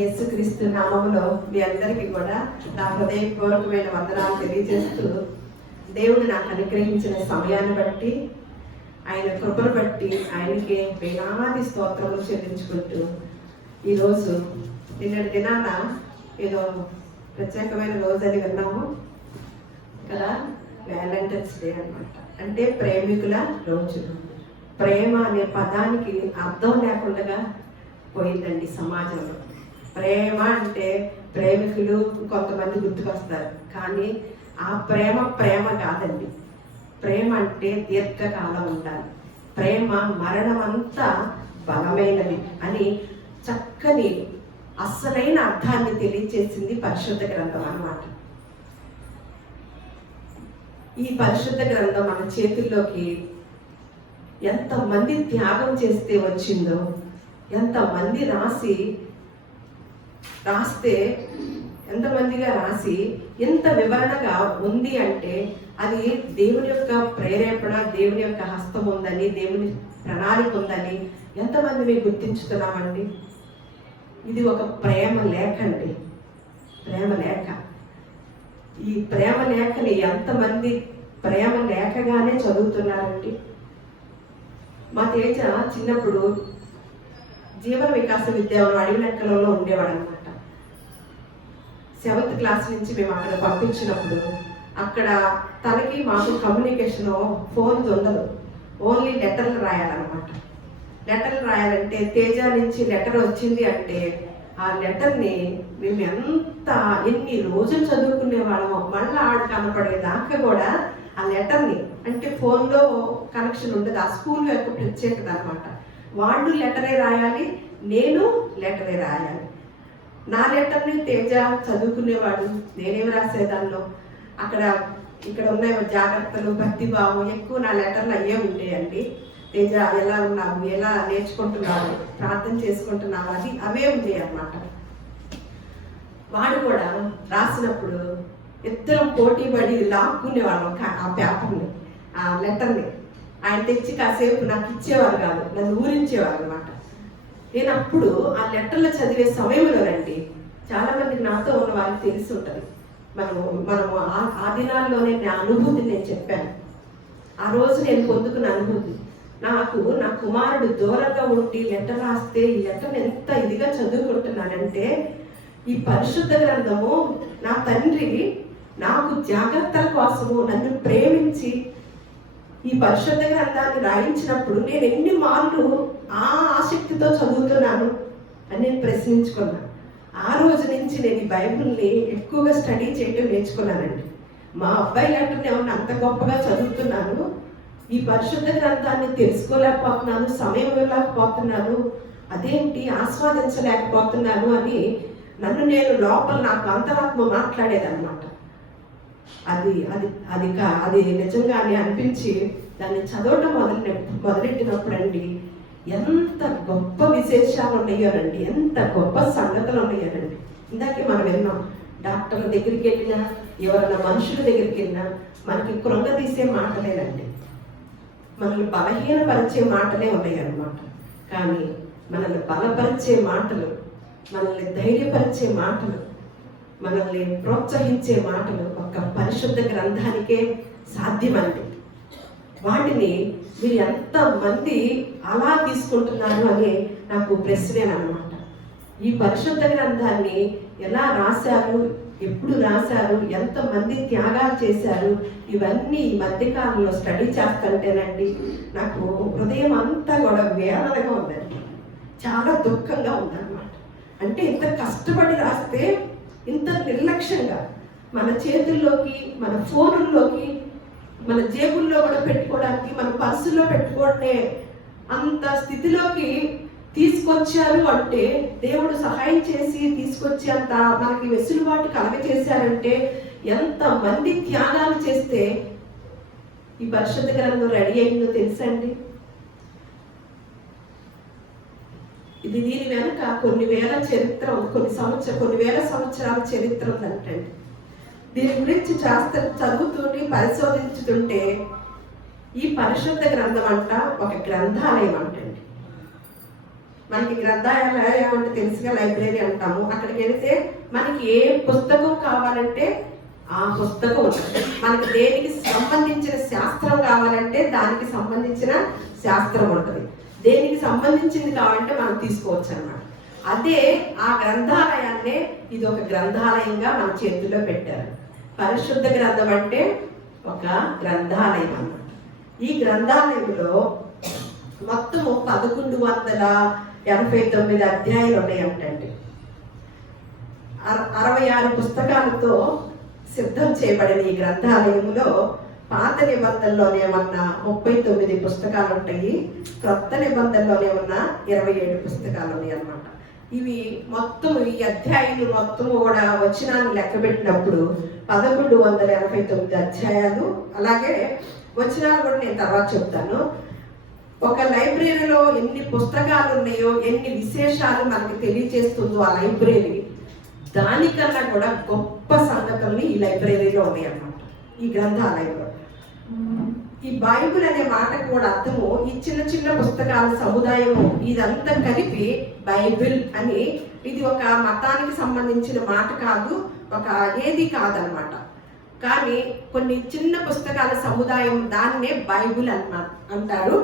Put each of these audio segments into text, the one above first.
యేసుక్రీస్తు నామములో మీ అందరికీ కూడా నా హృదయపూర్వకమైన వందనాలు తెలియజేస్తూ, దేవుడు నాకు అనుగ్రహించిన సమయాన్ని బట్టి, ఆయన కృపను బట్టి ఆయనకే వేలాది స్తోత్రములు చెల్లించుకుంటూ, ఈరోజు నిన్నటి దినాన ఏదో ప్రత్యేకమైన రోజు అని విన్నాము కదా, వ్యాలంటైన్స్ డే అన్నమాట. అంటే ప్రేమికుల రోజు. ప్రేమ అనే పదానికి అర్థం లేకుండా పోయిందండి సమాజంలో. ప్రేమ అంటే ప్రేమికులు కొంతమంది గుర్తుకొస్తారు, కానీ ఆ ప్రేమ ప్రేమ కాదండి. ప్రేమ అంటే దీర్ఘకాలం ఉండాలి. ప్రేమ మరణమంతా బలమైనది అని చక్కని అస్సలైన అర్థాన్ని తెలియచేసింది పరిశుద్ధ గ్రంథం అన్నమాట. ఈ పరిశుద్ధ గ్రంథం మన చేతుల్లోకి ఎంతమంది త్యాగం చేస్తే వచ్చిందో, ఎంతమంది రాస్తే ఎంతమందిగా రాసి ఎంత వివరణగా ఉంది అంటే అది దేవుని యొక్క ప్రేరేపణ, దేవుని యొక్క హస్తం ఉందని, దేవుని ప్రణాళిక ఉందని ఎంతమంది మేము గుర్తించుతున్నామండి. ఇది ఒక ప్రేమ లేఖ అండి, ప్రేమ లేఖ. ఈ ప్రేమ లేఖని ఎంతమంది ప్రేమ లేఖగానే చదువుతున్నారండి. మా తేజ చిన్నప్పుడు జీవన వికాస విద్యాలయం అడవి లెక్కలలో ఉండేవాడు అనమాట. 7th క్లాస్ నుంచి మేము అక్కడ పంపించినప్పుడు అక్కడ తనకి మాకు కమ్యూనికేషన్ ఫోన్ ఉండదు, ఓన్లీ లెటర్లు రాయాలన్నమాట. లెటర్లు రాయాలంటే తేజ నుంచి లెటర్ వచ్చింది అంటే ఆ లెటర్ని మేము ఎన్ని రోజులు చదువుకునే వాళ్ళమో, మళ్ళీ ఆడ కనపడేదాకా కూడా ఆ లెటర్ని, అంటే ఫోన్లో కనెక్షన్ ఉండదు, ఆ స్కూల్ యొక్క ప్రత్యేకత అనమాట. వాళ్ళు లెటరే రాయాలి, నేను లెటరే రాయాలి. నా లెటర్ని తేజ చదువుకునేవాడు, నేనేమి రాసేదాన్నో. ఇక్కడ ఉన్న జాగ్రత్తలు, భక్తిభావం ఎక్కువ నా లెటర్లు అయ్యే ఉండేయండి. తేజ ఎలా ఉన్నావు, ఎలా నేర్చుకుంటున్నావు, ప్రార్థన చేసుకుంటున్నావు, అవే ఉండేవి అన్నమాట. వాడు కూడా రాసినప్పుడు ఇద్దరం పోటీ పడి లాక్కునేవాళ్ళం ఆ పేపర్ని, ఆ లెటర్ని. ఆయన తెచ్చి కాసేపు నాకు ఇచ్చేవారు కాదు, నన్ను ఊరించేవారు అనమాట. నేను అప్పుడు ఆ లెటర్లు చదివే సమయంలోనండి, చాలా మందికి నాతో ఉన్న వాళ్ళకి తెలిసి ఉంటుంది. మనము ఆ దినాల్లోనే నా అనుభూతిని నేను చెప్పాను. ఆ రోజు నేను పొందుకున్న అనుభూతి, నాకు నా కుమారుడు దూరంగా ఉండి లెటర్ రాస్తే ఈ లెటర్ని ఎంత ఇదిగా చదువుకుంటున్నానంటే, ఈ పరిశుద్ధ గ్రంథము నా తండ్రి నాకు జాగ్రత్తల కోసము నన్ను ప్రేమించి ఈ పరిశుద్ధ గ్రంథాన్ని రాయించినప్పుడు నేను ఎన్ని మార్లు ఆ ఆసక్తితో చదువుతున్నాను అని నేను ప్రశ్నించుకున్నాను. ఆ రోజు నుంచి నేను ఈ బైబిల్ని ఎక్కువగా స్టడీ చేయడం నేర్చుకున్నానండి. మా అబ్బాయి లెటర్ని ఏమన్నా అంత గొప్పగా చదువుతున్నాను, ఈ పరిశుద్ధ గ్రంథాన్ని తెలుసుకోలేకపోతున్నాను, సమయం ఇవ్వలేకపోతున్నాను, అదేంటి ఆస్వాదించలేకపోతున్నాను అని నన్ను నేను లోపల నాకు అంతరాత్మ మాట్లాడేదన్నమాట. అది నిజంగానే అనిపించి దాన్ని చదవడం మొదలెట్టినప్పుడు అండి, ఎంత గొప్ప విశేషాలు ఉన్నాయోనండి, ఎంత గొప్ప సంగతులు ఉన్నాయోనండి. ఇందాకే మనం విన్నాం, డాక్టర్ల దగ్గరికి వెళ్ళినా, ఎవరైనా మనుషుల దగ్గరికి వెళ్ళినా మనకి కృంగతీసే మాటలేనండి, మనల్ని బలహీనపరిచే మాటలే ఉన్నాయి అన్నమాట. కానీ మనల్ని బలపరిచే మాటలు, మనల్ని ధైర్యపరిచే మాటలు, మనల్ని ప్రోత్సహించే మాటలు ఒక పరిశుద్ధ గ్రంథానికే సాధ్యమండి. వాటిని మీరు ఎంతమంది అలా తీసుకుంటున్నారు అని నాకు ప్రశ్నేనమాట. ఈ పరిశుద్ధ గ్రంథాన్ని ఎలా రాశారు, ఎప్పుడు రాశారు, ఎంతమంది త్యాగాలు చేశారు, ఇవన్నీ ఈ మధ్యకాలంలో స్టడీ చేస్తుంటేనండి నాకు హృదయం అంతా కూడా వేదనగా ఉందండి, చాలా దుఃఖంగా ఉందన్నమాట. అంటే ఇంత కష్టపడి రాస్తే ఇంత నిర్లక్ష్యంగా మన చేతుల్లోకి, మన ఫోనుల్లోకి, మన జేబుల్లో కూడా పెట్టుకోవడానికి, మన పర్సుల్లో పెట్టుకోవడమే అంత స్థితిలోకి తీసుకొచ్చారు అంటే, దేవుడు సహాయం చేసి తీసుకొచ్చేంత మనకి వెసులుబాటు కలగచేశారంటే, ఎంతమంది త్యాగాలు చేస్తే ఈ పరిశుద్ధ గ్రంథం రెడీ అయిందో తెలుసండి. దీని వెనక కొన్ని వేల సంవత్సరాల చరిత్ర ఉందంటండి. దీని గురించి చదువుతుంటే, పరిశోధించుతుంటే ఈ పరిశుద్ధ గ్రంథం అంట ఒక గ్రంథాలయం అంటండి. మనకి గ్రంథాలయం అంటే తెలుసుగా లైబ్రరీ అంటాము. అక్కడికి వెళితే మనకి ఏ పుస్తకం కావాలంటే ఆ పుస్తకం ఉంటుంది. మనకి దేనికి సంబంధించిన శాస్త్రం కావాలంటే దానికి సంబంధించిన శాస్త్రం ఉంటుంది. దేనికి సంబంధించింది కావాలంటే మనం తీసుకోవచ్చు అన్నమాట. అదే ఆ గ్రంథాలయాన్నే ఇది ఒక గ్రంథాలయంగా మన చేతుల్లో పెట్టారు. పరిశుద్ధ గ్రంథం అంటే ఒక గ్రంథాలయం అన్నమాట. ఈ గ్రంథాలయంలో మొత్తము 1189 అధ్యాయాలు ఉన్నాయంటండి. 66 పుస్తకాలతో సిద్ధం చేయబడిన ఈ గ్రంథాలయంలో పాత నిబంధనలోనేమన్నా 39 పుస్తకాలు ఉంటాయి, క్రొత్త నిబంధనలోనేమన్నా 27 పుస్తకాలు ఉన్నాయి అన్నమాట. ఇవి మొత్తం ఈ అధ్యాయులు మొత్తం కూడా వచనాన్ని లెక్క పెట్టినప్పుడు 1189 అధ్యాయాలు. అలాగే వచనాలు కూడా నేను తర్వాత చెప్తాను. ఒక లైబ్రరీలో ఎన్ని పుస్తకాలు ఉన్నాయో, ఎన్ని విశేషాలు మనకి తెలియజేస్తుందో ఆ లైబ్రరీ, దానికన్నా కూడా గొప్ప సంగతుల్ని ఈ లైబ్రరీలో ఉన్నాయి అన్నమాట, ఈ గ్రంథాలయంలో. ఈ బైబిల్ అనే మాటకు కూడా అర్థము ఈ చిన్న చిన్న పుస్తకాల సముదాయము, ఇదంతా కలిపి బైబిల్ అని. ఇది ఒక మతానికి సంబంధించిన మాట కాదు, ఒక ఏది కాదనమాట. కానీ కొన్ని చిన్న పుస్తకాల సముదాయం, దాన్నే బైబిల్ అంటారు.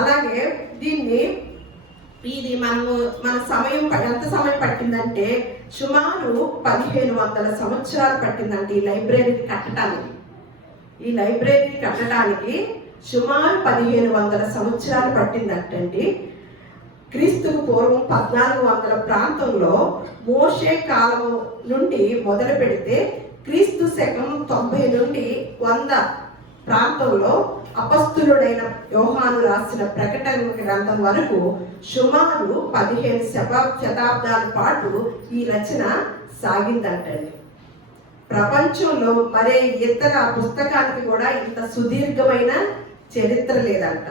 అలాగే దీన్ని మన సమయం ఎంత సమయం పట్టిందంటే సుమారు 1500 సంవత్సరాలు పట్టిందంటే ఈ లైబ్రరీని కట్టడానికి. ఈ లైబ్రరీని కట్టడానికి సుమారు 1500 సంవత్సరాలు పట్టిందంటండి. క్రీస్తుకు పూర్వం 1400 ప్రాంతంలో మోషే కాలం నుండి మొదలు పెడితే క్రీస్తు శకం 90 నుండి 100 ప్రాంతంలో అపస్తులుడైన యోహాను రాసిన ప్రకటన గ్రంథం వరకు సుమారు 15 శతాబ్దాల పాటు ఈ రచన సాగిందంటండి. ప్రపంచంలో మరే ఇతర పుస్తకానికి కూడా ఇంత సుదీర్ఘమైన చరిత్ర లేదంట.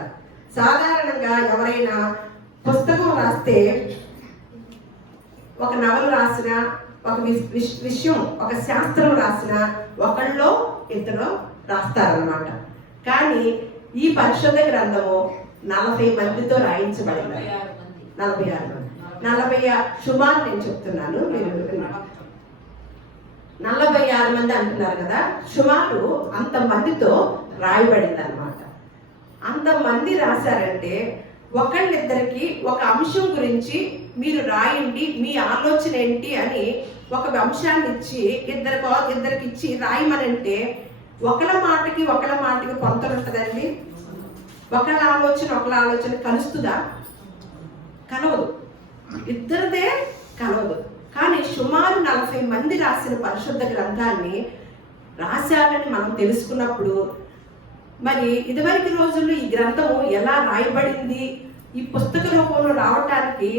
సాధారణంగా ఎవరైనా పుస్తకం రాస్తే, ఒక నవల రాసిన, ఒక విషయం, ఒక శాస్త్రం రాసిన ఒకళ్ళో ఇద్దరు రాస్తారన్నమాట. కానీ ఈ పరిశుద్ధ గ్రంథము 40 మందితో రాయించబడింది. 46 మంది, 40 సుమారు నేను చెప్తున్నాను, మీరు 46 మంది అంటున్నారు కదా, సుమారు అంతమందితో రాయబడింది అనమాట. అంతమంది రాశారంటే ఒకళ్ళిద్దరికి ఒక అంశం గురించి మీరు రాయండి, మీ ఆలోచన ఏంటి అని ఒక అంశాన్ని ఇచ్చి ఇద్దరికి ఇచ్చి రాయమనంటే ఒకళ్ళ మాటకి పొంతలు ఉంటుందండి. ఒకళ్ళ ఆలోచన కలుస్తుందా? కలవదు. ఇద్దరిదే కలవదు. కానీ సుమారు 40 మంది రాసిన పరిశుద్ధ గ్రంథాన్ని రాశారని మనం తెలుసుకున్నప్పుడు, మరి ఇదివరకు రోజుల్లో ఈ గ్రంథము ఎలా రాయబడింది, ఈ పుస్తక రూపంలో రావటానికి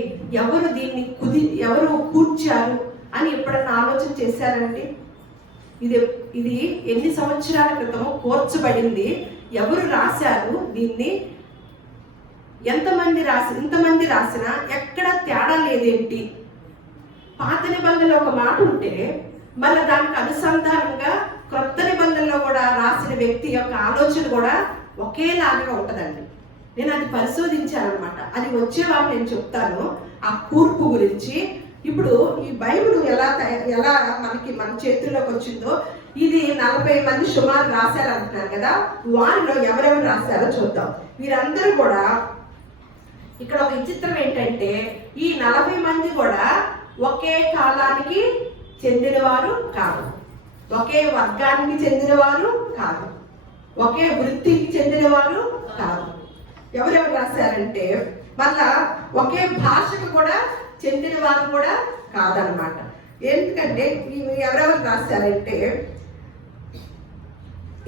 ఎవరు కూర్చారు అని ఎప్పుడన్నా ఆలోచన చేశారండి? ఇది ఎన్ని సంవత్సరాల క్రితం కూర్చబడింది, ఎవరు రాశారు దీన్ని, ఇంతమంది రాసినా ఎక్కడ తేడా లేదేంటి? పాత నిబంధనలో ఒక మాట ఉంటే మళ్ళీ దానికి అనుసంధానంగా క్రొత్త నిబంధనలో కూడా రాసిన వ్యక్తి యొక్క ఆలోచన కూడా ఒకేలాగా ఉంటుందండి. నేను అది పరిశోధించాను అనమాట. అది వచ్చేవాళ్ళు నేను చెప్తాను ఆ కూర్పు గురించి. ఇప్పుడు ఈ బైబిల్ ఎలా మన చేతుల్లోకి వచ్చిందో, ఇది 40 మంది సుమారు రాశారు అంటున్నారు కదా, వారిలో ఎవరెవరు రాశారో చూద్దాం. వీరందరూ కూడా, ఇక్కడ ఒక విచిత్రం ఏంటంటే ఈ 40 మంది కూడా ఒకే కాలానికి చెందినవారు కాదు, ఒకే వర్గానికి చెందినవారు కాదు, ఒకే వృత్తికి చెందినవారు కాదు. ఎవరెవరు రాశారంటే మళ్ళా ఒకే భాషకు కూడా చెందిన వారు కూడా కాదనమాట. ఎందుకంటే ఎవరెవరు రాశారంటే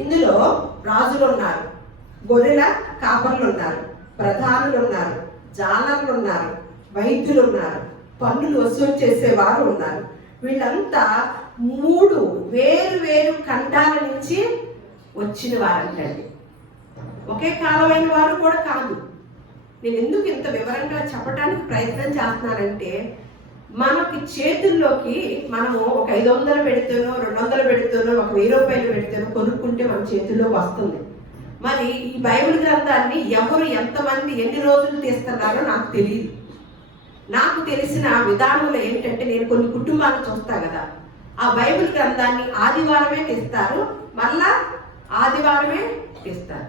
ఇందులో రాజులు ఉన్నారు, గొర్రెల కాపర్లు ఉన్నారు, ప్రధానులు ఉన్నారు, జాలర్లు ఉన్నారు, వైద్యులు ఉన్నారు, పన్నులు వసూలు చేసేవారు ఉన్నారు. వీళ్ళంతా 3 వేరు ఖండాల నుంచి వచ్చిన వారంటండి. ఒకే కాలమైన వారు కూడా కాదు. నేను ఎందుకు ఇంత వివరంగా చెప్పడానికి ప్రయత్నం చేస్తున్నానంటే, మనకి చేతుల్లోకి మనము ఒక 500 పెడితేనో 200 పెడితేనో ఒక 1000 రూపాయలు పెడితేనో కొనుక్కుంటే మన చేతుల్లోకి వస్తుంది. మరి ఈ బైబిల్ గ్రంథాన్ని ఎవరు ఎంతమంది ఎన్ని రోజులు తీస్తున్నారో నాకు తెలియదు. నాకు తెలిసిన విధానంలో ఏంటంటే, నేను కొన్ని కుటుంబాలు చూస్తా కదా, ఆ బైబిల్ గ్రంథాన్ని ఆదివారమే తెస్తారు, మళ్ళా ఆదివారమే తెస్తారు,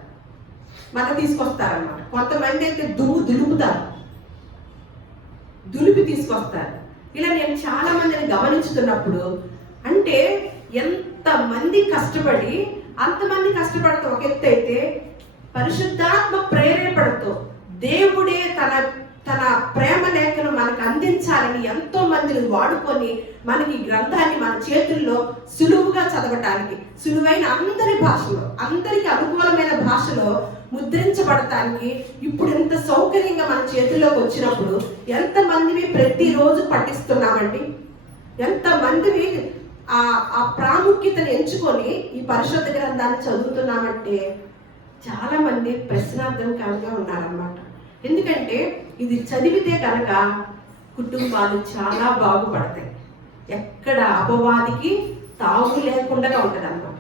మళ్ళీ తీసుకొస్తారన్నమాట. కొంతమంది అయితే దులుపుతారు, దులిపి తీసుకొస్తారు. ఇలా నేను చాలా మందిని గమనించుతున్నప్పుడు, అంటే ఎంతమంది కష్టపడి, అంతమంది కష్టపడతాం ఒక ఎత్తు అయితే, పరిశుద్ధాత్మ ప్రేరేపడతో దేవుడే తన తన ప్రేమ లేఖను మనకు అందించాలని ఎంతో మందిని వాడుకొని మనకి గ్రంథాన్ని మన చేతుల్లో సులువుగా చదవటానికి, సులువైన అందరి భాషలో, అందరికి అనుకూలమైన భాషలో ముద్రించబడటానికి ఇప్పుడు ఎంత సౌకర్యంగా మన చేతుల్లోకి వచ్చినప్పుడు ఎంతమందిని ప్రతిరోజు పఠిస్తున్నామండి? ఎంతమందిని ఆ ప్రాముఖ్యతను ఎంచుకొని ఈ పరిశుద్ధ గ్రంథాన్ని చదువుతున్నామంటే చాలా మంది ప్రశ్నార్థకంగా ఉన్నారన్నమాట. ఎందుకంటే ఇది చదివితే కనుక కుటుంబాలు చాలా బాగుపడతాయి, ఎక్కడ అపవాదికి తావు లేకుండా ఉంటుంది అన్నమాట.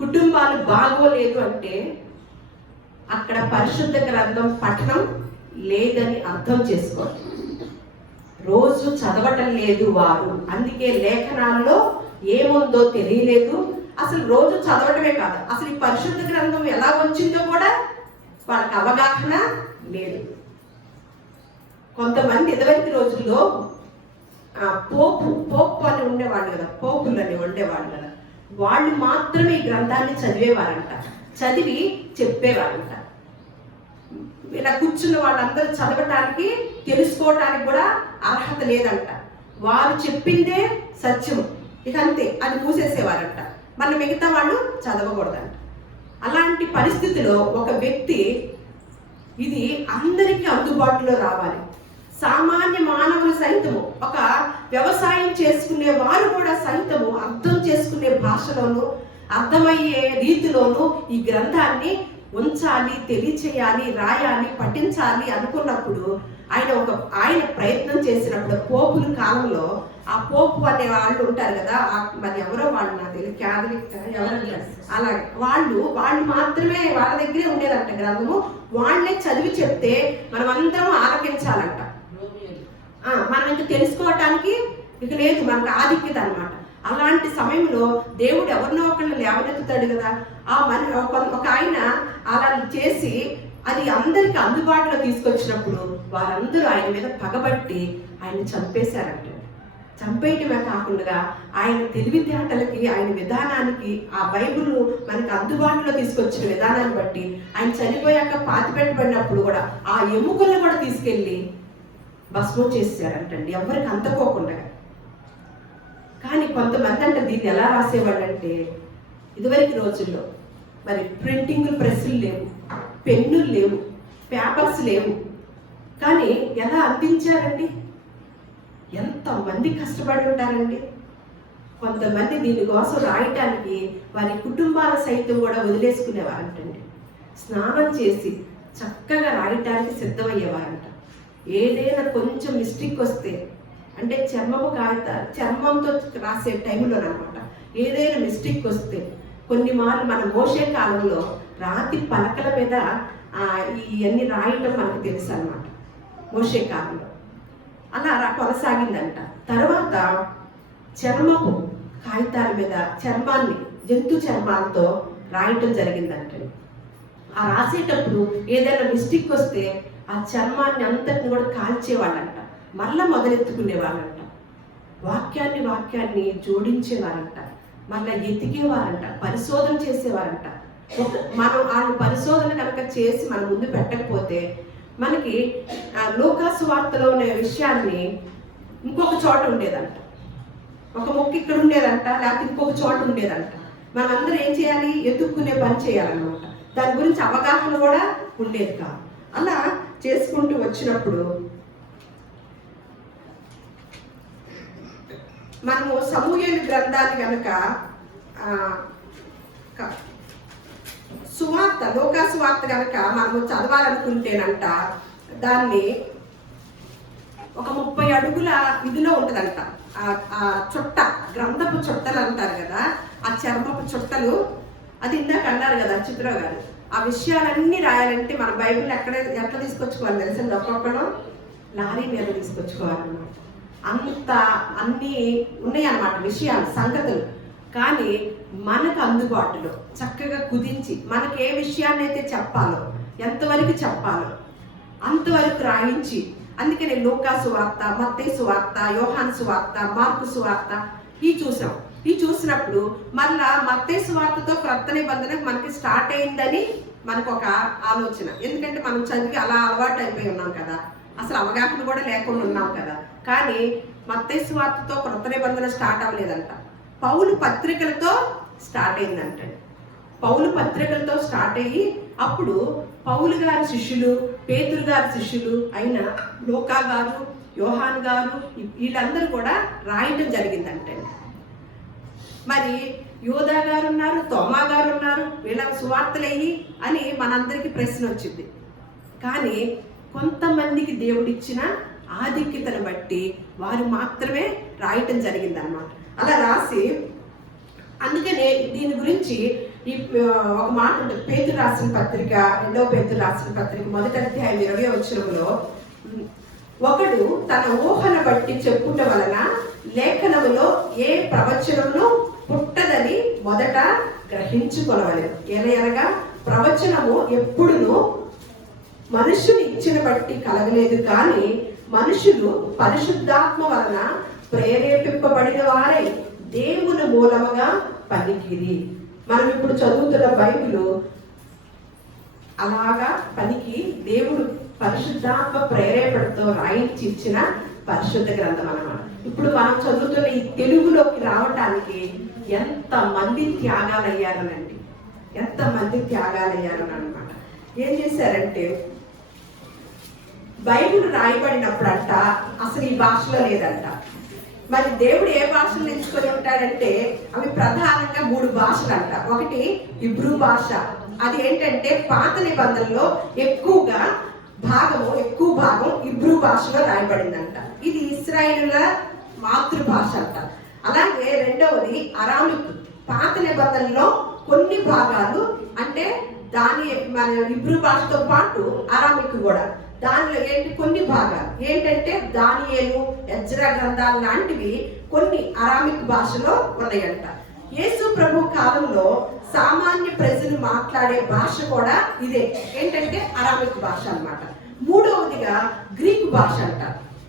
కుటుంబాలు బాగోలేదు అంటే అక్కడ పరిశుద్ధ గ్రంథం పఠనం లేదని అర్థం చేసుకోవాలి. రోజు చదవటం లేదు వారు, అందుకే లేఖనాల్లో ఏముందో తెలియలేదు. అసలు రోజు చదవటమే కాదు, అసలు ఈ పరిశుద్ధ గ్రంథం ఎలా వచ్చిందో కూడా వాళ్ళకి అవగాహన లేదు. కొంతమంది ఇదివరకు రోజుల్లో పోపు అని ఉండేవాళ్ళు కదా, పోపులు అని ఉండేవాళ్ళు కదా, వాళ్ళు మాత్రమే ఈ గ్రంథాన్ని చదివేవారంట, చదివి చెప్పేవారంట. ఇలా కూర్చున్న వాళ్ళందరూ చదవటానికి, తెలుసుకోవటానికి కూడా అర్హత లేదంట. వారు చెప్పిందే సత్యం, ఇక అంతే, అది మూసేసేవారంట. మన మిగతా వాళ్ళు చదవకూడదంట. అలాంటి పరిస్థితిలో ఒక వ్యక్తి ఇది అందరికీ అందుబాటులో రావాలి. సామాన్య మానవులు సైతము, ఒక వ్యవసాయం చేసుకునే వారు కూడా సైతము అర్థం చేసుకునే భాషలోను, అర్థమయ్యే రీతిలోనూ ఈ గ్రంథాన్ని ఉంచాలి, తెలియచేయాలి, రాయాలి, పఠించాలి అనుకున్నప్పుడు ఆయన ప్రయత్నం చేసినప్పుడు పోపుల కాలంలో ఆ పోపు అనే వాళ్ళు ఉంటారు కదా, మరి ఎవరో వాళ్ళు నాకు తెలియదు, క్యాథలిక్ ఎవరు, అలాగే వాళ్ళు మాత్రమే వాళ్ళ దగ్గరే ఉండేదంట గ్రంథము. వాళ్ళే చదివి చెప్తే మనం అందరం ఆలకించాలంట. మనం ఇంకా తెలుసుకోవటానికి ఇక లేదు, మనకు ఆధిక్యత అనమాట. అలాంటి సమయంలో దేవుడు ఎవరినో ఒకళ్ళు లేవనెత్తుతాడు కదా. ఒక ఆయన అలా చేసి అది అందరికి అందుబాటులో తీసుకొచ్చినప్పుడు వారందరూ ఆయన మీద పగబట్టి ఆయన చంపేశారంట. చంపేయటమే కాకుండా ఆయన తెలివితేటలకి, ఆయన విధానానికి, ఆ బైబిల్ మనకి అందుబాటులో తీసుకొచ్చిన విధానాన్ని బట్టి ఆయన చనిపోయాక పాతిపెట్టబడినప్పుడు కూడా ఆ ఎముకలను కూడా తీసుకెళ్ళి భస్మం చేశారంటండి, ఎవరికి అంతకోకుండా. కానీ కొంతమంది అంటే దీన్ని ఎలా రాసేవాళ్ళు అంటే, ఇదివరకు రోజుల్లో మరి ప్రింటింగ్ ప్రెస్సులు లేవు, పెన్నులు లేవు, పేపర్స్ లేవు, కానీ ఎలా అందించారండి? ఎంతమంది కష్టపడి ఉంటారండి. కొంతమంది దీనికోసం రాయటానికి వారి కుటుంబాల సైతం కూడా వదిలేసుకునేవారంటండి. స్నానం చేసి చక్కగా రాయటానికి సిద్ధమయ్యేవారంట. ఏదైనా కొంచెం మిస్టేక్ వస్తే, అంటే చర్మంతో రాసే టైంలో అనమాట, ఏదైనా మిస్టేక్ వస్తే కొన్ని మార్లు మన మోసే కాలంలో రాతి పలకల మీద ఇవన్నీ రాయటం మనకు తెలుసు అన్నమాట. మోసే కాలంలో అలా కొనసాగిందంట. తర్వాత చర్మపు కాగితాల మీద చర్మాన్ని, జంతు చర్మాలతో రాయటం జరిగిందంట. ఆ రాసేటప్పుడు ఏదైనా మిస్టేక్ వస్తే ఆ చర్మాన్ని అంతటిని కూడా కాల్చేవాళ్ళంట, మళ్ళా మొదలెత్తుకునేవాళ్ళంట. వాక్యాన్ని జోడించేవారంట, మళ్ళీ ఎతికేవారంట, పరిశోధన చేసేవారంట. మనం వాళ్ళు పరిశోధన కనుక చేసి మన ముందు పెట్టకపోతే మనకి లూకాసు వార్తలో ఉన్న విషయాన్ని ఇంకొక చోట ఉండేదంట, ఒక మొక్క ఇక్కడ ఉండేదంట, లేకపోతే ఇంకొక చోట ఉండేదంట. మనందరూ ఏం చేయాలి? ఎత్తుక్కునే పని చేయాలన్నమాట. దాని గురించి అవగాహన కూడా ఉండేది కాదు. అలా చేసుకుంటూ వచ్చినప్పుడు మనము సమూయేలు గ్రంథాన్ని కనుక సువార్త, లూకాసు వార్త కనుక మనము చదవాలనుకుంటేనంట, దాన్ని ఒక 30 అడుగుల ఇదిలో ఉంటుందంట. ఆ చుట్ట, గ్రంథపు చుట్టలు అంటారు కదా, ఆ చర్మపు చుట్టలు, అది ఇందాక అన్నారు కదా చిత్రరావు గారు. ఆ విషయాలన్నీ రాయాలంటే మన బైబిల్ ఎట్లా తీసుకొచ్చుకోవాలి తెలిసింది? ఒక్కొక్కడు లారీ మీద తీసుకొచ్చుకోవాలన్నమాట. అంత అన్నీ ఉన్నాయన్నమాట విషయాలు, సంగతులు. కానీ మనకు అందుబాటులో చక్కగా కుదించి మనకు ఏ విషయాన్ని అయితే చెప్పాలో, ఎంతవరకు చెప్పాలో అంతవరకు రాయించి, అందుకనే లూకా సువార్త, మత్తయి సువార్త, యోహాను సువార్త, మార్కు సువార్త ఈ చూసాం. ఈ చూసినప్పుడు మళ్ళా మత్తయి సువార్తతో క్రొత్త నిబంధన మనకి స్టార్ట్ అయిందని మనకు ఒక ఆలోచన. ఎందుకంటే మనం చదివి అలా అలవాటు అయిపోయి ఉన్నాం కదా, అసలు అవగాహన కూడా లేకుండా ఉన్నాం కదా. కానీ మత్తయి సువార్తతో క్రొత్త నిబంధన స్టార్ట్ అవ్వలేదంట, పౌలు పత్రికలతో స్టార్ట్ అయిందంట. పౌలు పత్రికలతో స్టార్ట్ అయ్యి అప్పుడు పౌలు గారి శిష్యులు, పేతురు గారి శిష్యులు అయిన లూకా గారు, యోహాను గారు వీళ్ళందరూ కూడా రాయటం జరిగిందంటే. మరి యోధా గారు ఉన్నారు, తోమా గారు ఉన్నారు, వీళ్ళ సువార్తలయ్యి అని మనందరికీ ప్రశ్న వచ్చింది. కానీ కొంతమందికి దేవుడిచ్చిన ఆధిక్యతను బట్టి వారు మాత్రమే రాయటం జరిగిందన్నమాట. అలా రాసి, అందుకనే దీని గురించి ఒక మాట ఉంటుంది. పేతురు రాసిన పత్రిక, 2వ పేతురు రాసిన పత్రిక 1వ అధ్యాయం 20వ వచనంలో, ఒకడు తన ఊహను బట్టి చెప్పుట వలన లేఖనములో ఏ ప్రవచనమును పుట్టదని మొదట గ్రహించుకొనవలెను. ఏలయనగా ప్రవచనము ఎప్పుడును మనుషుని ఇచ్చిన బట్టి కలగలేదు, కానీ మనుషులు పరిశుద్ధాత్మ వలన ప్రేరేపింపబడిన వారై దేవుని మూలముగా పలికిరి. మనం ఇప్పుడు చదువుతున్న బైబిల్ అలాగా పలికి దేవుడు పరిశుద్ధాత్మ ప్రేరేపణతో రాయించి ఇచ్చిన పరిశుద్ధ గ్రంథం అన్నమాట. ఇప్పుడు మనం చదువుతున్న ఈ తెలుగులోకి రావటానికి ఎంతమంది త్యాగాలయ్యారనండి, ఎంతమంది త్యాగాలయ్యారని అనమాట. ఏం చేశారంటే, బైబిల్ రాయబడినప్పుడంట అసలు ఈ భాషలో లేదంట. మరి దేవుడు ఏ భాషలు ఎంచుకొని ఉంటాడంటే అవి ప్రధానంగా 3 భాషలు అంట. ఒకటి ఇబ్రూ భాష, అది ఏంటంటే పాత నిబంధనలో ఎక్కువ భాగం ఇబ్రూ భాషలో రాయబడిందంట. ఇది ఇశ్రాయేలుల మాతృభాష అంట. అలాగే రెండవది అరామిక్, పాత నిబంధనలో కొన్ని భాగాలు అంటే మన ఇబ్రూ భాషతో పాటు అరామిక్ కూడా, దానిలో కొన్ని భాగాలు ఏంటంటే దానియేలు, ఎజ్రా గ్రంథాలు లాంటివి కొన్ని అరామిక్ భాషలో ఉన్నాయంట. యేసు ప్రభు కాలంలో సామాన్య ప్రజలు మాట్లాడే భాష కూడా ఇదే, ఏంటంటే అరామిక్ భాష అన్నమాట. మూడవదిగా గ్రీకు భాష అంట.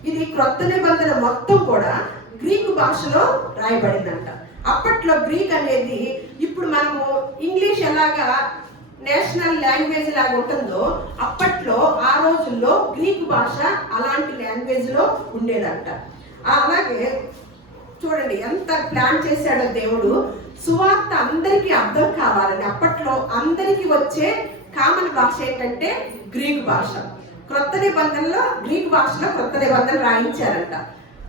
ఇది క్రొత్త నిబంధన మొత్తం కూడా గ్రీకు భాషలో రాయబడిందంట. అప్పట్లో గ్రీక్ అనేది ఇప్పుడు మనము ఇంగ్లీష్ ఎలాగా నేషనల్ లాంగ్వేజ్ లాగా ఉంటుందో, అప్పట్లో ఆ రోజుల్లో గ్రీకు భాష అలాంటి లాంగ్వేజ్ లో ఉండేదంట. అలాగే చూడండి ఎంత ప్లాన్ చేశాడో దేవుడు. సువార్త అందరికీ అర్థం కావాలని అప్పట్లో అందరికీ వచ్చే కామన్ భాష ఏంటంటే గ్రీకు భాష. క్రొత్త నిబంధనలో గ్రీకు భాషలో క్రొత్త నిబంధన రాయించారంట.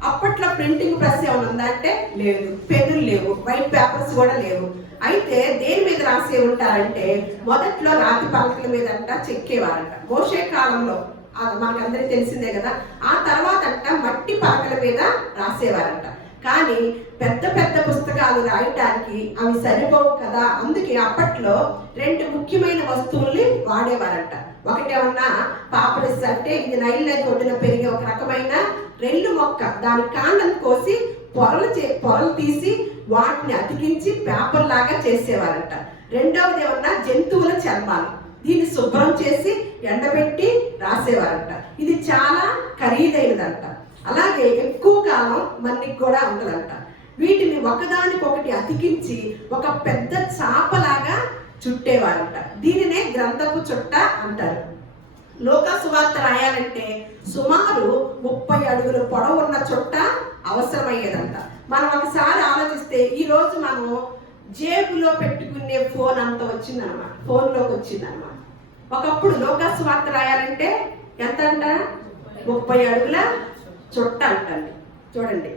అప్పట్లో ప్రింటింగ్ ప్రెస్ ఏమైనా ఉందా అంటే లేదు, పెన్నులు లేవు, వైట్ పేపర్స్ కూడా లేవు. అయితే దేని మీద రాసే ఉంటారంటే మొదట్లో రాతి పలకల మీద అంట చెక్కేవారంట. మోషే కాలంలో మనకందరికీ తెలిసిందే కదా. ఆ తర్వాత అంట మట్టి పలకల మీద రాసేవారంట. కానీ పెద్ద పెద్ద పుస్తకాలు రాయటానికి అవి సరిపోవు కదా, అందుకే అప్పట్లో 2 ముఖ్యమైన వస్తువుల్ని వాడేవారంట. ఒకటేమన్నా పాపరస్ అంటే ఇది నైల్ నది ఒడ్డున పెరిగే ఒక రకమైన రెల్లు మొక్క, దాని కాండం కోసి పొరలు తీసి వాటిని అతికించి పేపర్ లాగా చేసేవారంట. రెండవది ఏమన్నా జంతువుల చర్మాలు, దీన్ని శుభ్రం చేసి ఎండబెట్టి రాసేవారంట. ఇది చాలా ఖరీదైనదంట. అలాగే ఎక్కువ కాలం మన్నికి కూడా ఉంటుందంట. వీటిని ఒకదానికొకటి అతికించి ఒక పెద్ద చాపలాగా చుట్టేవారంట. దీనినే గ్రంథపు చుట్ట అంటారు. లూకా సువార్త రాయాలంటే సుమారు 30 అడుగుల పొడవు ఉన్న చుట్ట అవసరమయ్యేదంట. మనం ఒకసారి ఆలోచిస్తే ఈ రోజు మనం జేబులో పెట్టుకునే ఫోన్ అంత వచ్చిందనమాట, ఫోన్లోకి వచ్చిందనమాట. ఒకప్పుడు లూకా సువార్త రాయాలంటే ఎంత అంట, 30 అడుగుల చుట్ట అంటండి. చూడండి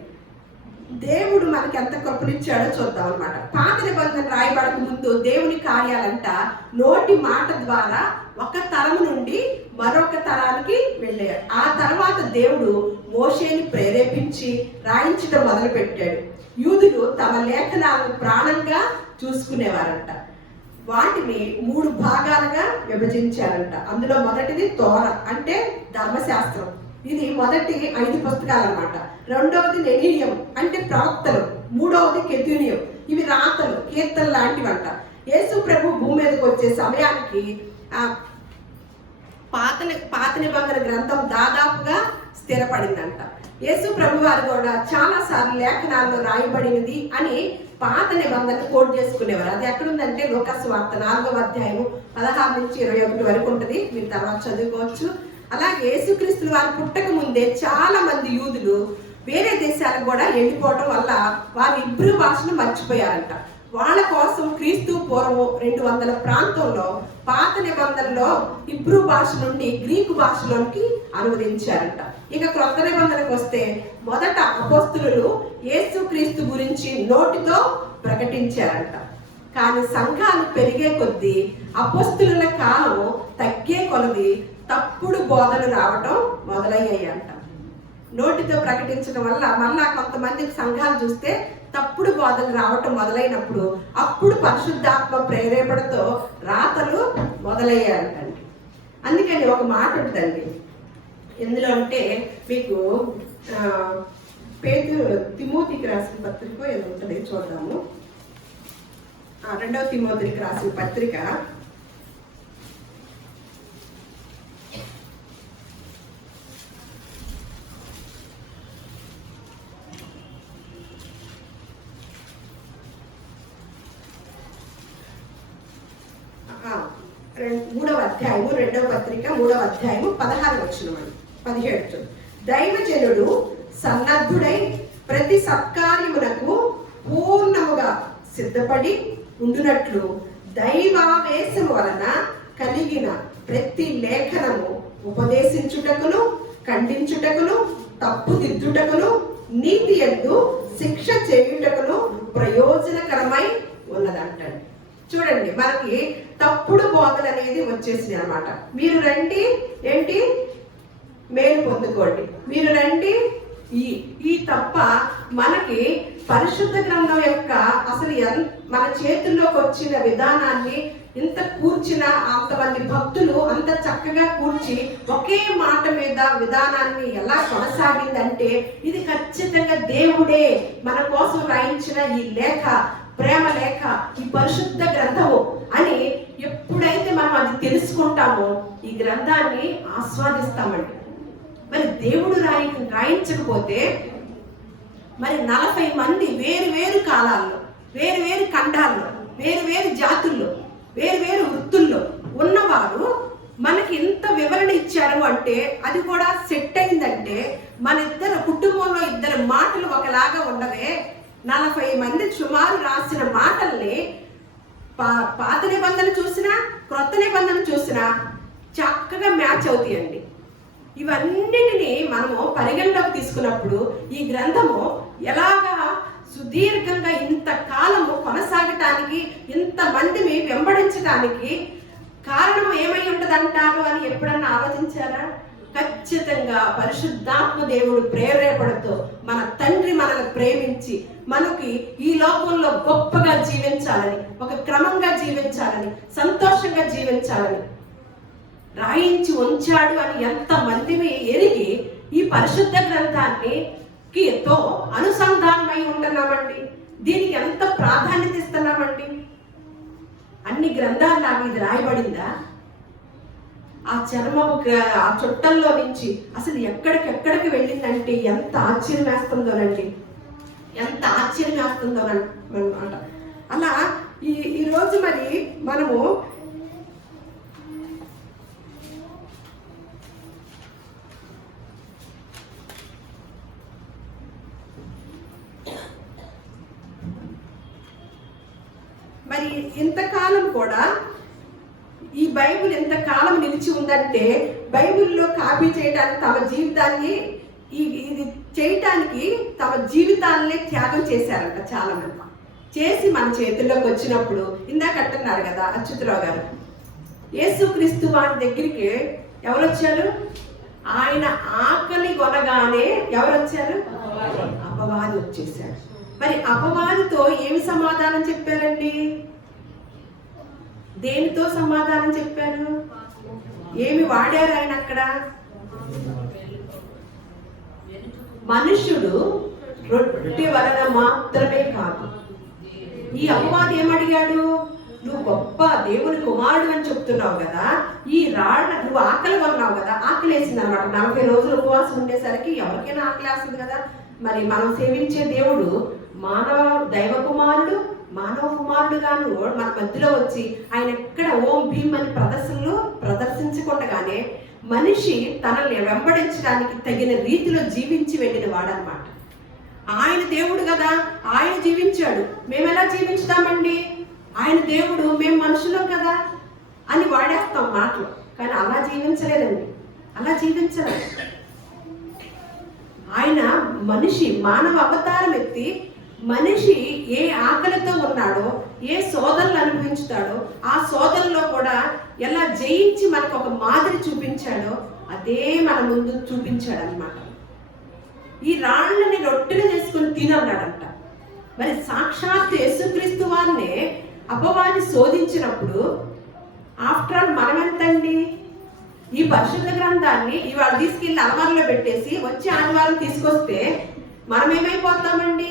దేవుడు మనకి ఎంత కృపనిచ్చాడో చూద్దాం అనమాట. పాత నిబంధన రాయబడక ముందు దేవుని కార్యాలంట నోటి మాట ద్వారా ఒక తరము నుండి మరొక తరానికి వెళ్ళాడు. ఆ తర్వాత దేవుడు మోషేని ప్రేరేపించి రాయించడం మొదలు పెట్టాడు. యూదులు తమ లేఖనాలను ప్రాణంగా చూసుకునేవారంట. వాటిని 3 భాగాలుగా విభజించారంట. అందులో మొదటిది తోర అంటే ధర్మశాస్త్రం, ఇది మొదటి 5 పుస్తకాలు అన్నమాట. రెండవది నెహీయం అంటే ప్రవక్తలు, మూడవది కెతూనియం, ఇవి రాతలు, కీర్తనలు లాంటివంట. యేసు ప్రభు భూమి మీదకి వచ్చే సమయానికి పాత నిబంధన గ్రంథం దాదాపుగా స్థిరపడిందంట. యేసు ప్రభు వారు కూడా చాలా సార్లు లేఖనాల్లో రాయబడినది అని పాత నిబంధన కోట్ చేసుకునేవారు. అది ఎక్కడుందంటే లూకాసు వార్త 4వ అధ్యాయము 16 నుంచి 21 వరకు ఉంటుంది. మీరు తర్వాత చదువుకోవచ్చు. అలాగే యేసుక్రీస్తుల వారు పుట్టక ముందే చాలా మంది యూదులు వేరే దేశాలకు కూడా వెళ్ళిపోవడం వల్ల వారు ఇబ్రూ భాషను మర్చిపోయారంట. వాళ్ళ కోసం క్రీస్తు పూర్వం 200 ప్రాంతంలో పాత నిబంధనలో ఇబ్రూ భాష నుండి గ్రీకు భాషలోకి అనువదించారంట. ఇక క్రొత్త నిబంధనకు వస్తే మొదట అపోస్తులు యేసు క్రీస్తు గురించి నోటితో ప్రకటించారంట. కానీ సంఘాలు పెరిగే కొద్దీ అపోస్తుల కాలం తగ్గే కొలది తప్పుడు బోధలు రావటం మొదలయ్యాయంట. నోటితో ప్రకటించడం వల్ల మళ్ళా కొంతమంది సంఘాలు చూస్తే తప్పుడు బోధలు రావటం మొదలైనప్పుడు అప్పుడు పరిశుద్ధాత్మ ప్రేరేపణతో రాతలు మొదలయ్యాయంటండి. అందుకని ఒక మాట ఉంటుందండి ఎందులో అంటే మీకు తిమోతికి రాసిన పత్రిక ఏదో ఉంటుంది చూద్దాము. 2వ తిమోతికి రాసిన పత్రిక 3వ అధ్యాయము 2వ పత్రిక 3వ అధ్యాయము 16 వచనం 17. దైవజనుడు సన్నద్ధుడై ప్రతి సత్కార్యమునకు పూర్ణముగా సిద్ధపడి ఉండునట్లు దైవావేశము వలన కలిగిన ప్రతి లేఖనము ఉపదేశించుటకును, ఖండించుటకును, తప్పుదిద్దుటకును, నీతి యందు శిక్ష చేయుటకును ప్రయోజనకరమై ఉన్నదంటండి. చూడండి, మనకి తప్పుడు బోధన అనేది వచ్చేసింది అనమాట. మీరు రండి, ఏంటి మేలు పొందుకోండి, మీరు రండి. ఈ తప్ప మనకి పరిశుద్ధ గ్రంథం యొక్క అసలు మన చేతుల్లోకి వచ్చిన విధానాన్ని ఇంత కూర్చిన అంతమంది భక్తులు అంత చక్కగా కూర్చి ఒకే మాట మీద విధానాన్ని ఎలా కొనసాగిందంటే ఇది ఖచ్చితంగా దేవుడే మన కోసం రాయించిన ఈ లేఖ, ప్రేమ లేఖ, ఈ పరిశుద్ధ గ్రంథము అని ఎప్పుడైతే మనం అది తెలుసుకుంటామో ఈ గ్రంథాన్ని ఆస్వాదిస్తామండి. మరి దేవుడు రాయించకపోతే మరి 40 మంది వేరు వేరు కాలాల్లో, వేరు వేరు ఖండాల్లో, వేరు వేరు జాతుల్లో, వేరు వేరు వృత్తుల్లో ఉన్నవారు మనకి ఇంత వివరణ ఇచ్చారు అంటే అది కూడా సెట్ అయిందంటే మన ఇద్దరు కుటుంబంలో ఇద్దరు మాటలు ఒకలాగా ఉండవే. 40 మంది సుమారు రాసిన మాటల్ని పాత నిబంధన చూసినా క్రొత్త నిబంధన చూసినా చక్కగా మ్యాచ్ అవుతాయండి. ఇవన్నిటిని మనము పరిగణలోకి తీసుకున్నప్పుడు ఈ గ్రంథము ఎలాగా సుదీర్ఘంగా ఇంత కాలము కొనసాగటానికి, ఇంత మందిని వెంబడించడానికి కారణం ఏమై ఉంటదంటారు అని ఎప్పుడన్నా ఆలోచించారా? ఖచ్చితంగా పరిశుద్ధాత్మ దేవుడు ప్రేరేపణతో మన తండ్రి మనల్ని ప్రేమించి మనకి ఈ లోకంలో గొప్పగా జీవించాలని, ఒక క్రమంగా జీవించాలని, సంతోషంగా జీవించాలని రాయించి ఉంచాడు అని ఎంత మందిని ఎరిగి ఈ పరిశుద్ధ గ్రంథాన్ని తో అనుసంధానమై ఉంటున్నామండి. దీనికి ఎంత ప్రాధాన్యత ఇస్తున్నామండి. అన్ని గ్రంథాలు ఇది రాయబడిందా? ఆ చర్మము ఆ చుట్టల్లో నుంచి అసలు ఎక్కడికెక్కడికి వెళ్ళిందంటే ఎంత ఆశ్చర్యం వేస్తుందోనండి, ఎంత ఆశ్చర్యం వేస్తుందోనమాట. అలా ఈరోజు మరి మనము మరి ఇంతకాలం కూడా ఈ బైబిల్ ఎంతకాలం నిలిచి ఉందంటే బైబిల్లో కాపీ చేయడానికి తమ జీవితాన్ని ఇది చేయటానికి తమ జీవితాలనే త్యాగం చేశారంట చాలా మంది. చేసి మన చేతుల్లోకి వచ్చినప్పుడు ఇందాక అంటున్నారు కదా అచ్యుతరావు గారు, యేసుక్రీస్తు వారి దగ్గరికి ఎవరు వచ్చారు? ఆయన ఆకలి కొనగానే ఎవరు వచ్చారు? అపవాది వచ్చేసారు. మరి అపవాదితో ఏమి సమాధానం చెప్పారండి? దేనితో సమాధానం చెప్పారు? ఏమి వాడారు ఆయన అక్కడ? మనుష్యుడు రొట్టె వలన మాత్రమే కాదు. ఈ అపవాది ఏమడిగాడు? నువ్వు గొప్ప దేవుని కుమారుడు అని చెప్తున్నావు కదా, ఈ రాళ్ళ నువ్వు ఆకలి కొన్నావు కదా, ఆకలి వేసింది అనమాట. 40 రోజులు ఉపవాసం ఉండేసరికి ఎవరికైనా ఆకలి వేస్తుంది కదా. మరి మనం సేవించే దేవుడు దైవ కుమారుడు, మానవ కుమారుడుగాను మన మధ్యలో వచ్చి ఆయన ఎక్కడ ఓం భీమ్ అని ప్రదర్శించకుండగానే మనిషి తనని వెంబడించడానికి తగిన రీతిలో జీవించి వెళ్ళిన వాడనమాట. ఆయన దేవుడు కదా, ఆయన జీవించాడు, మేము ఎలా జీవించుతామండి? ఆయన దేవుడు, మేము మనుషులం కదా అని వాడేస్తాం మాటలు. కానీ అలా జీవించలేదండి, అలా జీవించలేదు. ఆయన మనిషి మానవ అవతారం ఎత్తి మనిషి ఏ ఆకలితో ఉన్నాడో, ఏ శోధనలు అనుభవించుతాడో, ఆ శోధనలో కూడా ఎలా జయించి మనకు ఒక మాదిరి చూపించాడో అదే మన ముందు చూపించాడు అనమాట. ఈ రాళ్ళని రొట్టెలు చేసుకుని తినన్నాడంట. మరి సాక్షాత్ యేసుక్రీస్తు వారినే అపవాది శోధించినప్పుడు ఆఫ్టర్ ఆల్ మనం ఎంతండి? ఈ పరిశుద్ధ గ్రంథాన్ని ఇవాళ తీసుకెళ్ళి అలవారులో పెట్టేసి వచ్చి ఆదివారం తీసుకొస్తే మనం ఏమైపోతామండి?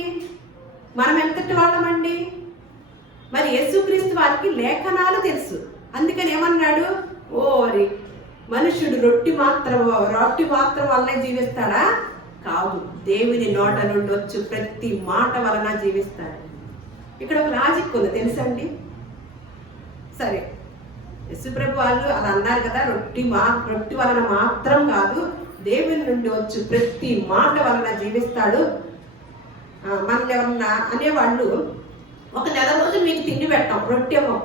మనం ఎంతటి వాళ్ళమండి? మరి యేసుక్రీస్తు వారికి లేఖనాలు తెలుసు. అందుకని ఏమన్నాడు? ఓరి మనుషుడు రొట్టె మాత్రం వల్లనే జీవిస్తాడా? కాదు, దేవుని నోట నుండి వచ్చు ప్రతి మాట వలన జీవిస్తాడు. ఇక్కడ ఒక లాజిక్ ఉంది తెలుసండి. సరే, యేసుప్రభు వాళ్ళు అలా అన్నారు కదా, రొట్టె వలన మాత్రం కాదు, దేవుని నుండి వచ్చు ప్రతి మాట వలన జీవిస్తాడు. మనల్ని ఎవరన్నా అనేవాళ్ళు ఒక నెల రోజులు మీకు తిండి పెట్టాం, రొట్టెమో,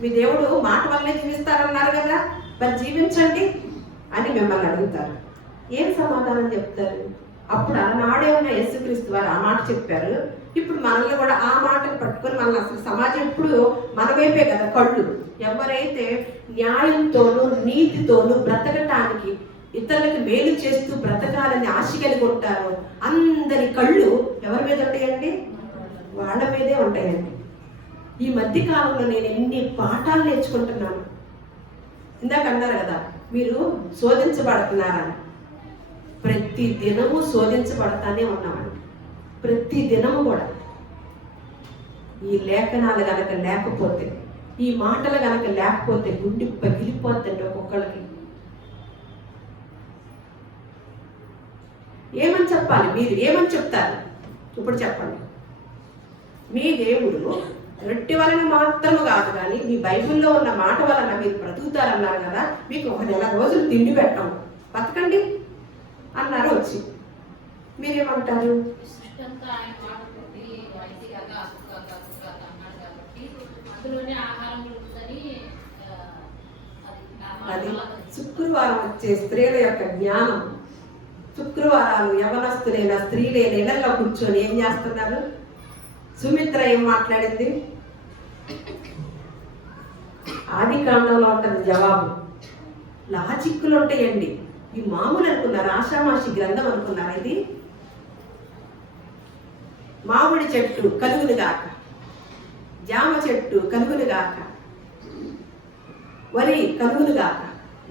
మీ దేవుడు మాట వల్లనే జీవిస్తారన్నారు కదా, మరి జీవించండి అని మిమ్మల్ని అడుగుతారు. ఏం సమాధానం చెప్తారు? అప్పుడు ఆనాడే ఉన్న యేసుక్రీస్తు వారు ఆ మాట చెప్పారు. ఇప్పుడు మనల్ని కూడా ఆ మాటను పట్టుకొని మనల్ని అసలు సమాజం ఇప్పుడు మన వైపే కదా కళ్ళు. ఎవరైతే న్యాయంతోనూ నీతితోనూ బ్రతకటానికి, ఇతరులకు మేలు చేస్తూ బ్రతకాలని ఆశ కలిగి ఉంటారో అందరి కళ్ళు ఎవరి మీద ఉంటాయండి? వాళ్ళ మీదే ఉంటాయండి. ఈ మధ్య కాలంలో నేను ఎన్ని పాఠాలు నేర్చుకుంటున్నాను. ఇందాక అన్నారు కదా మీరు శోధించబడుతున్నారని. ప్రతి దినము శోధించబడతానే ఉన్నామండి, ప్రతి దినము కూడా. ఈ లేఖనాలు గనక లేకపోతే, ఈ మాటలు గనక లేకపోతే గుండె పగిలిపోద్దండి ఒక్కొక్కళ్ళకి. ఏమని చెప్పాలి? మీరు ఏమని చెప్తారు? ఇప్పుడు చెప్పండి. మీ దేవుడు రొట్టె వలన మాత్రము కాదు, కానీ మీ బైబిల్లో ఉన్న మాట వలన మీరు బ్రతుకుతారన్నారు కదా, మీకు ఒక నెల రోజులు తిండి పెట్టాం, బతకండి అన్నారు. వచ్చి మీరేమంటారు? అది శుక్రవారం వచ్చే స్త్రీల యొక్క జ్ఞానం. శుక్రవారాలు యవనస్తులైన స్త్రీలైన ఇళ్లలో కూర్చొని ఏం చేస్తున్నారు? సుమిత్ర ఏం మాట్లాడింది? ఆది కాండంలో ఉంటుంది జవాబు. లాజిక్కులు ఉంటాయండి. ఈ మామూలు అనుకున్నారు, ఆషామాషి గ్రంథం అనుకున్నారు. ఇది మామిడి చెట్టు కలుగును గాక, జామ చెట్టు కలుగును గాక, వరి కలుగును గాక,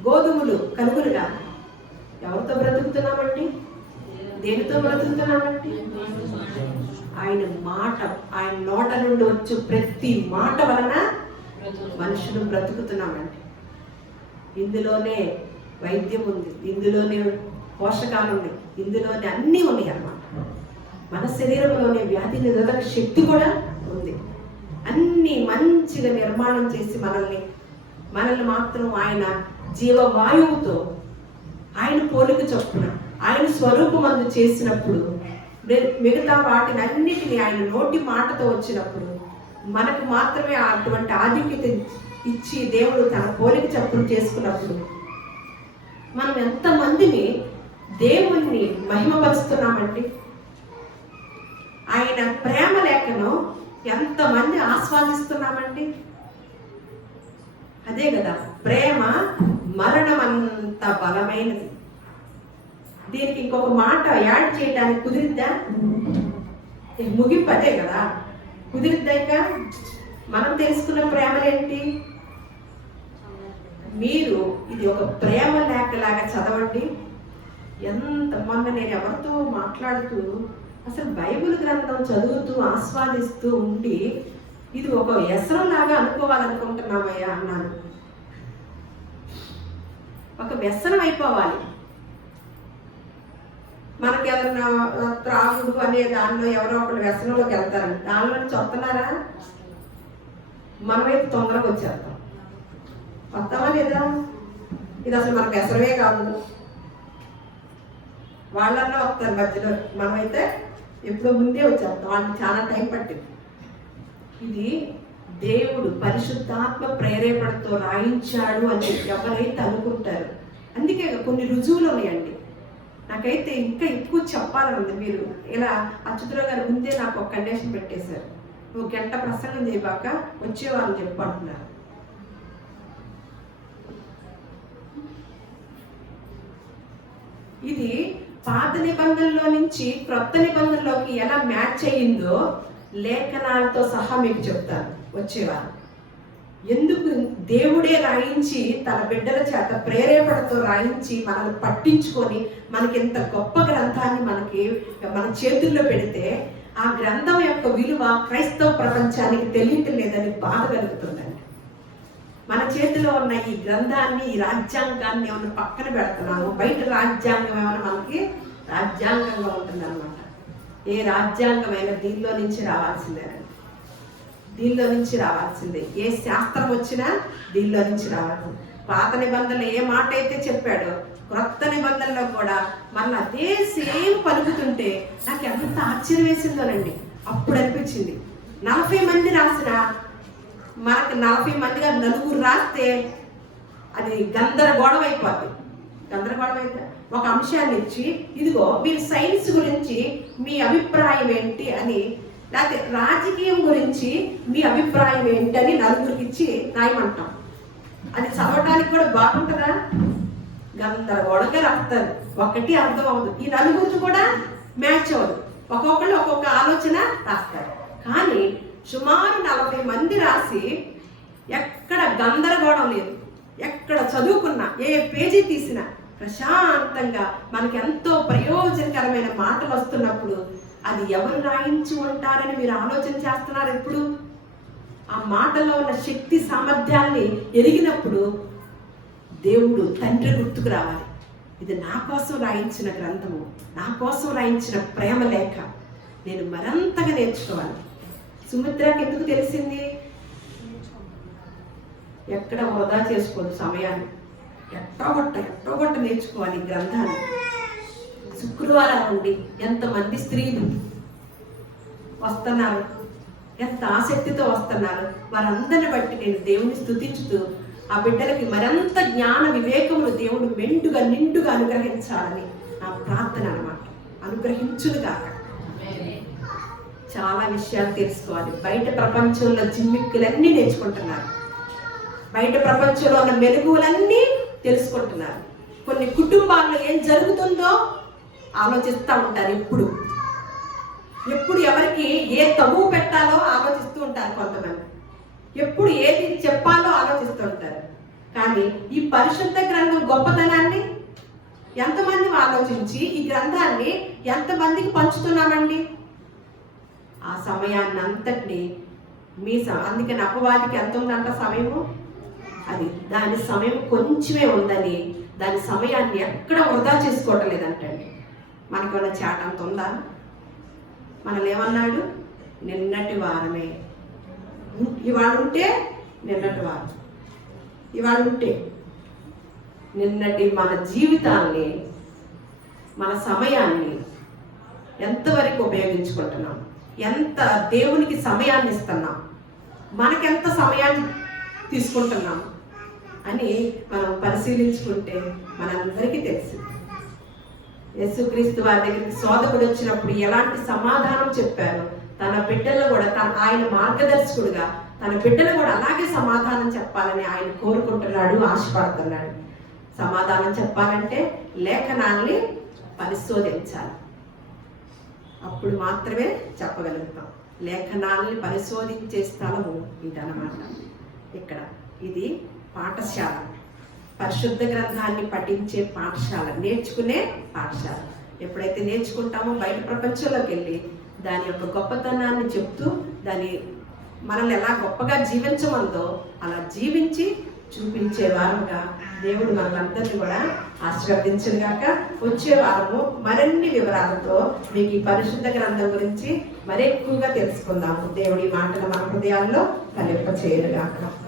గోధుమలు కలుగును గాక. ఎవరితో బ్రతుకుతున్నామండి? దేనితో బ్రతుకుతున్నామండి? ఆయన మాట, ఆయన నోట నుండి వచ్చు ప్రతి మాట వలన మనుషులు బ్రతుకుతున్నామండి. ఇందులోనే వైద్యం ఉంది, ఇందులోనే పోషకాలు ఉన్నాయి, ఇందులోనే అన్నీ ఉన్నాయి అన్నమాట. మన శరీరంలోనే వ్యాధి నిరోధక శక్తి కూడా ఉంది. అన్నీ మంచిగా నిర్మాణం చేసి మనల్ని మాత్రం ఆయన జీవవాయువుతో, ఆయన పోలిక చొప్పున, ఆయన స్వరూపమందు చేసినప్పుడు, మిగతా వాటిని అన్నిటినీ ఆయన నోటి మాటతో వచ్చినప్పుడు మనకు మాత్రమే అటువంటి ఆధిక్యత ఇచ్చి దేవుడు తన పోలిక చొప్పున చేసుకున్నప్పుడు మనం ఎంతమందిని దేవుణ్ణి మహిమపరుస్తున్నామండి. ఆయన ప్రేమ లేఖను ఎంతమంది ఆస్వాదిస్తున్నామండి. అదే కదా, ప్రేమ మరణం అంత బలమైనది. దీనికి ఇంకొక మాట యాడ్ చేయడానికి కుదిరిద్దా? ముగింపు అదే కదా, కుదిరిద్దాక మనం తెలుసుకున్న ప్రేమలేంటి? మీరు ఇది ఒక ప్రేమ లేఖలాగా చదవండి. మొన్న నేను ఎవరితో మాట్లాడుతూ అసలు బైబిల్ గ్రంథం చదువుతూ ఆస్వాదిస్తూ ఉండి ఇది ఒక వ్యసనం లాగా అనుకోవాలనుకుంటున్నామయ్యా అన్నాను. ఒక వ్యసనం అయిపోవాలి. మనకి ఎవరన్నా త్రాగుడు అనే దానిలో ఎవరో ఒకళ్ళు వ్యసనంలోకి వెళ్తారండి. దానిలో నుంచి వస్తున్నారా? మనమైతే తొందరగా వచ్చేస్తాం. వస్తామా లేదా? ఇది అసలు మనకు వ్యసనమే కాదు. వాళ్ళల్లో వస్తారు మధ్యలో, మనమైతే ఎప్పుడో ముందే వచ్చేస్తాం. వాళ్ళకి చాలా టైం పట్టింది. ఇది దేవుడు పరిశుద్ధాత్మ ప్రేరేపణతో రాయించాడు అని ఎవరైతే అనుకుంటారు. అందుకే కొన్ని రుజువులు ఉన్నాయండి. నాకైతే ఇంకా ఎక్కువ చెప్పాలని ఉంది. మీరు ఇలా అచ్యుతరావు గారు ముందే నాకు ఒక కండిషన్ పెట్టేశారు, నువ్వు గంట ప్రసంగం చేయబాక వచ్చేవాళ్ళని చెప్పంటున్నారు. ఇది పాత నిబంధనలో నుంచి క్రొత్త నిబంధనలోకి ఎలా మ్యాచ్ అయ్యిందో లేఖనాలతో సహా మీకు చెప్తాను వచ్చేవారు. ఎందుకు దేవుడే రాయించి తన బిడ్డల చేత ప్రేరేపణతో రాయించి మనల్ని పట్టించుకొని మనకి ఎంత గొప్ప గ్రంథాన్ని మన చేతుల్లో పెడితే ఆ గ్రంథం యొక్క విలువ క్రైస్తవ ప్రపంచానికి తెలియటం లేదని బాధ కలుగుతుందండి. మన చేతిలో ఉన్న ఈ గ్రంథాన్ని, ఈ రాజ్యాంగాన్ని ఏమైనా పక్కన పెడుతున్నాము. బయట రాజ్యాంగం ఏమైనా మనకి రాజ్యాంగంగా ఉంటుంది అనమాట. ఏ రాజ్యాంగమైనా దీనిలో నుంచి రావాల్సిందేనండి. దీనిలో నుంచి రావాల్సిందే. ఏ శాస్త్రం వచ్చినా దీనిలో నుంచి రావాల్సింది. పాత నిబంధనలు ఏ మాట అయితే చెప్పాడో క్రొత్త నిబంధనలో కూడా మళ్ళీ అదే సేమ్ పలుకుతుంటే నాకు ఎంత ఆశ్చర్యం వేసిందోనండి. అప్పుడు అనిపించింది 40 మంది రాసిన మనకు 40 మందిగా 4 రాస్తే అది గందరగోళం అయిపోద్ది. గందరగోళం అయితే ఒక అంశాన్ని ఇచ్చి ఇదిగో మీరు సైన్స్ గురించి మీ అభిప్రాయం ఏంటి అని, లేకపోతే రాజకీయం గురించి మీ అభిప్రాయం ఏంటి అని 4 ఇచ్చి రాయమంటాం. అది చదవడానికి కూడా బాగుంటుందా? గందరగోళంగా రాస్తారు. ఒకటి అర్థం అవ్వదు. ఈ 4 కూడా మ్యాచ్ అవ్వదు. ఒక్కొక్కళ్ళు ఒక్కొక్క ఆలోచన రాస్తారు. కానీ సుమారు 40 మంది రాసి ఎక్కడ గందరగోళం లేదు. ఎక్కడ చదువుకున్నా, ఏ పేజీ తీసినా ప్రశాంతంగా మనకి ఎంతో ప్రయోజనకరమైన మాటలు వస్తున్నప్పుడు అది ఎవరు రాయించి ఉంటారని మీరు ఆలోచన చేస్తున్నారు. ఎప్పుడు ఆ మాటల్లో ఉన్న శక్తి సామర్థ్యాన్ని ఎరిగినప్పుడు దేవుడు తండ్రి గుర్తుకు రావాలి. ఇది నా కోసం రాయించిన గ్రంథము, నా కోసం రాయించిన ప్రేమ లేఖ, నేను మరింతగా నేర్చుకోవాలి. సుమిత్రకి ఎందుకు తెలిసింది? ఎక్కడ వృధా చేసుకోదు సమయాన్ని. ఎట్టగొట్ట నేర్చుకోవాలి ఈ గ్రంథాన్ని. శుక్రవారం నుండి ఎంతమంది స్త్రీలు వస్తున్నారు, ఎంత ఆసక్తితో వస్తున్నారు. వారందరిని బట్టి నేను దేవుని స్తుతించుతూ ఆ బిడ్డలకి మరింత జ్ఞాన వివేకములు దేవుడు నిండుగా అనుగ్రహించాలని నా ప్రార్థన అన్నమాట. అనుగ్రహించునుగా. చాలా విషయాలు తెలుసుకోవాలి. బయట ప్రపంచంలో జిమ్మిక్కులన్నీ నేర్చుకుంటున్నారు. బయట ప్రపంచంలో ఉన్న మెలుగులన్నీ తెలుసుకుంటున్నారు. కొన్ని కుటుంబాల్లో ఏం జరుగుతుందో ఆలోచిస్తూ ఉంటారు. ఎప్పుడు ఎవరికి ఏ తగువ పెట్టాలో ఆలోచిస్తూ ఉంటారు కొంతమంది. ఎప్పుడు ఏది చెప్పాలో ఆలోచిస్తూ ఉంటారు. కానీ ఈ పరిశుద్ధ గ్రంథం గొప్పతనాన్ని ఎంతమంది ఆలోచించి ఈ గ్రంథాన్ని ఎంతమందికి పంచుతున్నామండి? ఆ సమయాన్ని అంతటిని అందుకని అపవాదికి ఎంత ఉందంట సమయము, అది దాని సమయం కొంచెమే ఉందని దాని సమయాన్ని ఎక్కడ వృధా చేసుకోవటం లేదంటండి. మనకేమైనా చేటంత ఉందా? మనల్ని ఏమన్నాడు? నిన్నటి వారమే. ఇవాళ ఉంటే నిన్నటి వారం, ఇవాళ ఉంటే నిన్నటి మన జీవితాన్ని, మన సమయాన్ని ఎంతవరకు ఉపయోగించుకుంటున్నాం, ఎంత దేవునికి సమయాన్ని ఇస్తున్నాం, మనకెంత సమయాన్ని తీసుకుంటున్నాం అని మనం పరిశీలించుకుంటే మనందరికీ తెలుసు. యేసుక్రీస్తు వారి దగ్గరికి శోధకుడు వచ్చినప్పుడు ఎలాంటి సమాధానం చెప్పారో తన బిడ్డలు కూడా ఆయన మార్గదర్శకుడుగా తన బిడ్డలు కూడా అలాగే సమాధానం చెప్పాలని ఆయన కోరుకుంటున్నాడు, ఆశపడుతున్నాడు. సమాధానం చెప్పాలంటే లేఖనాల్ని పరిశోధించాలి. అప్పుడు మాత్రమే చెప్పగలుగుతాం. లేఖనాల్ని పరిశోధించే స్థలము ఇదన్నమాట. ఇక్కడ ఇది పాఠశాల. పరిశుద్ధ గ్రంథాన్ని పఠించే పాఠశాల, నేర్చుకునే పాఠశాల. ఎప్పుడైతే నేర్చుకుంటామో బయట ప్రపంచంలోకి వెళ్ళి దాని యొక్క గొప్పతనాన్ని చెప్తూ దాని మనల్ని ఎలా గొప్పగా జీవించమందో అలా జీవించి చూపించే వారంగా దేవుడు మనలందరినీ కూడా ఆశీర్వదించుగాక. వచ్చే వారము మరిన్ని వివరాలతో మీకు ఈ పరిశుద్ధ గ్రంథం గురించి మరి ఎక్కువగా తెలుసుకుందాము. దేవుడి మాటలు మన హృదయాల్లో కలింప చేయనుగాక.